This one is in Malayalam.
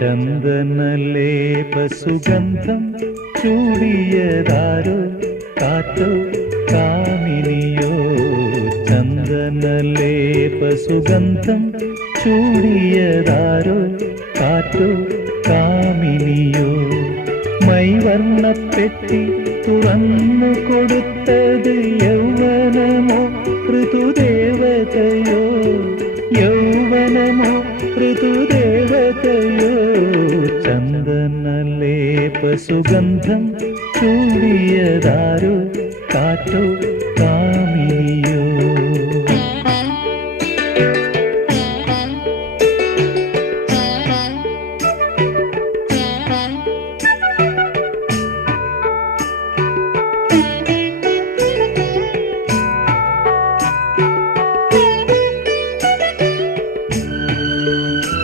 ചന്ദനലേപ പശുഗന്ധം ചൂടിയതാരോ കാറ്റോ? കാമിനിയോ ചന്ദനല്ലേ പശുഗന്ധം ചൂടിയതാരോ കാറ്റോ? കാമിനിയോ മൈവർണപ്പെട്ടി തുറന്നു കൊടുത്തത് യൗവനമോ? ഋതുദേവതയോ? യൗവനമോ? ഋതുദേവതയോ ചന്ദനലേപ സുഗന്ധം ചൂടിയതാരോ കാറ്റോ കാമി